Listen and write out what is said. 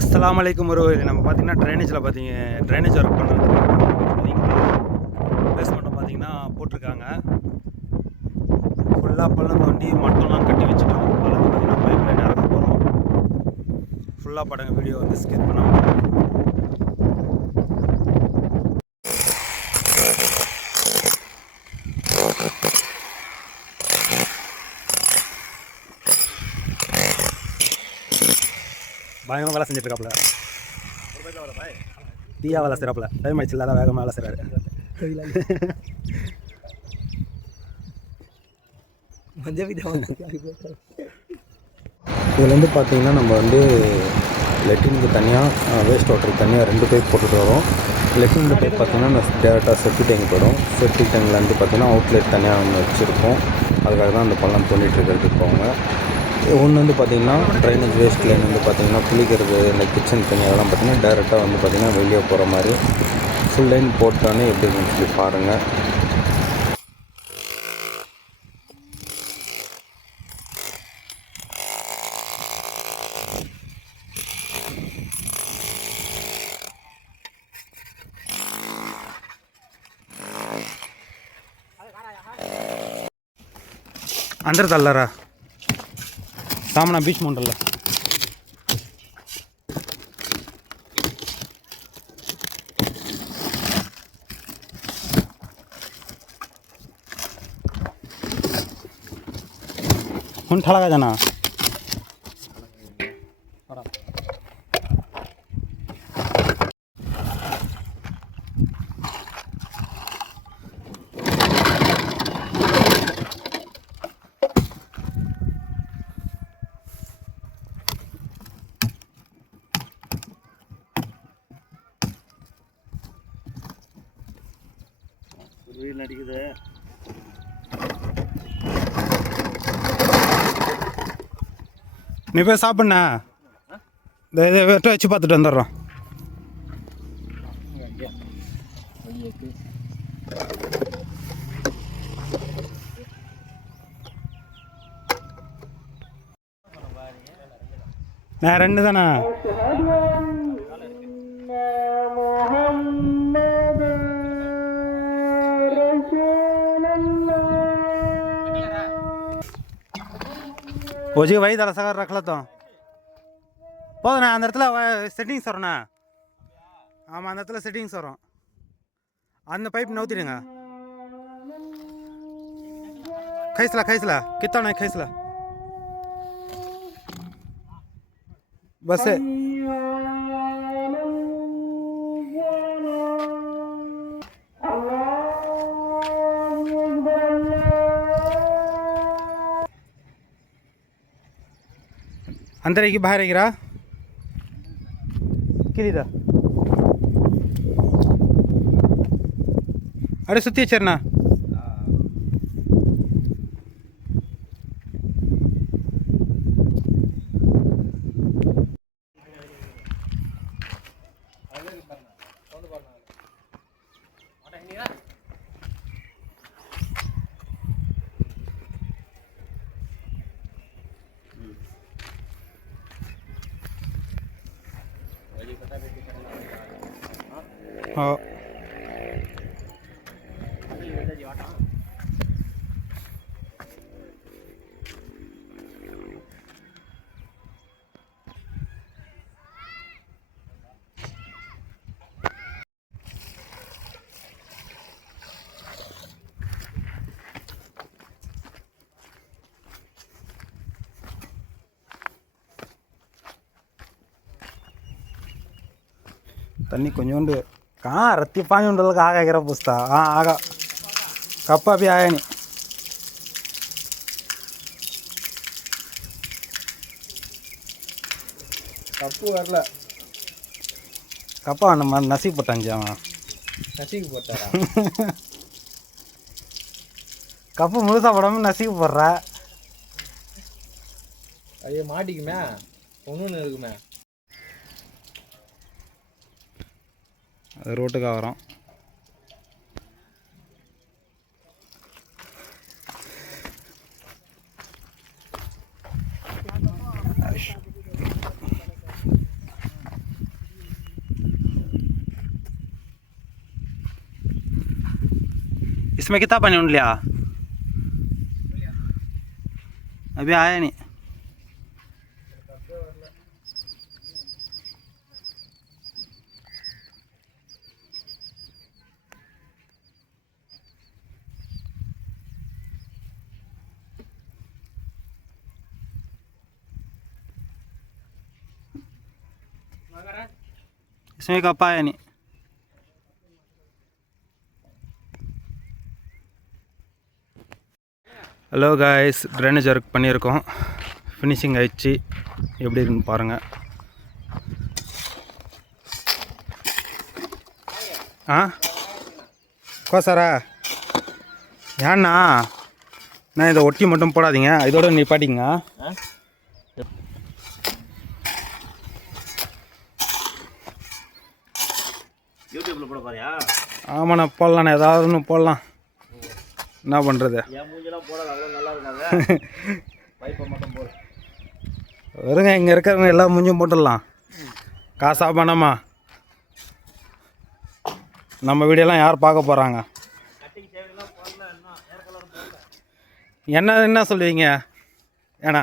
அஸ்ஸலாமு அலைக்கும் உறவுகளே. நம்ம பார்த்தீங்கன்னா ட்ரைனேஜ் ஒர்க் பண்ணுறது பேஸ்மெண்ட்டை பார்த்தீங்கன்னா போட்டிருக்காங்க. ஃபுல்லாக பள்ளம் தோண்டி மட்டம்லாம் கட்டி வச்சுட்டோம். அதில் பார்த்தீங்கன்னா பைப் லைன் இறக்க போகிறோம். ஃபுல்லாக படங்க வீடியோ வந்து ஸ்கிப் பண்ணாமல் பயங்கரமாக வேலை செஞ்சுட்ருக்காப்புல. தீயா வேலை செய்கிறாப்புல. டைம் ஆயிடுச்சு இல்லை, வேகமாக வேலை செய்கிறாரு. இதில் வந்து பார்த்திங்கன்னா நம்ம வந்து லெட்டினுக்கு தனியாக வேஸ்ட் வாட்டருக்கு தனியாக 2 பைப் போட்டுட்டு வரோம். லெட்டினுக்கு பைப் பார்த்திங்கன்னா டேரெக்டாக செப்டி டேங்க் போயிடும். செப்டி டேங்கில் வந்து பார்த்திங்கன்னா அவுட்லெட் தனியாக ஒன்று வச்சுருக்கோம். அதுக்காக தான் அந்த பள்ளம் தோண்டிகிட்டு இருக்கிறதுக்கு போவாங்க. ஒன்று வந்து பார்த்திங்கன்னா ட்ரைனேஜ் வேஸ்ட் லைன் வந்து பார்த்திங்கன்னா குளிக்கிறது, இந்த கிச்சன் தண்ணி அதெல்லாம் பார்த்திங்கன்னா டேரெக்டாக வந்து பார்த்திங்கன்னா வெளியே போகிற மாதிரி ஃபுல் லைன் போட்டானே எப்படி இருக்குன்னு சொல்லி பாருங்கள். अंदर तल्लारा सामना बीच मुंडल ठड़ा का जाना நடிக்குது. நீ போய் சாப்பிட்ண்ணா, இதை வெட்ட வச்சு பார்த்துட்டு வந்துடுறோம். நான் 2 தானே. वो जी वही दला सगर रख लेता हूँ போதுண்ணா. அந்த இடத்துல செட்டிங்ஸ் வரும்ண்ணா. ஆமாம், அந்த இடத்துல செட்டிங்ஸ் வரும். அந்த பைப் நவுத்திடுங்க. கைஸ்ல கித்தாண்ணா கைஸ்ல பஸ்ஸு अंदर की बाहर गिरा किधर अरे सुत्ती चरना हाँ तन्नी कुछ कहाँ रत्ती पानी उंडल आगा गिरा पूछता. हाँ आगा कप्पा भी आया नहीं. कप्पू वरला कप्पा நம்ம நசிக்கு போட்டாங்க. அவன் நசிக்கு போட்டாரா? கப்பு முழுசா போடாம நசிக்கு போடுறா. ஐயோ மாட்டிக்குமே, ஒன்று இருக்குமே. அது ரோட்டுக்காக வரும். इसमें कितना पानी उंड लिया अभी आया नहीं इसमें कब आया नहीं ஹலோ காய்ஸ் ட்ரைனேஜ் ஒர்க் பண்ணியிருக்கோம் ஃபினிஷிங் ஆயிடுச்சு எப்படி இருக்குன்னு பாருங்கள் ஆ கோசாரா ஏண்ணா நான் இதை ஒட்டி மட்டும் போடாதீங்க இதோட நிப்பாட்டிங்க யூடியூப்ல போட பாரியா ஆமாண்ணா போடலாண்ணா ஏதாவது ஒன்று போடலாம் என்ன பண்ணுறது என் மூஞ்செல்லாம் போடாது அவ்வளோ நல்லா இருக்காது பைப்பை மட்டும் போடு வருங்க இங்கே இருக்கிறவங்க எல்லாம் மூஞ்சும் போட்டுடலாம் காசா பணமா நம்ம வீடியோலாம் யார் பார்க்க போகிறாங்க கட்டிங் சேவெல்லாம் போடல என்ன ஹேர் கலர் போடல என்ன சொல்லுவீங்க ஏண்ணா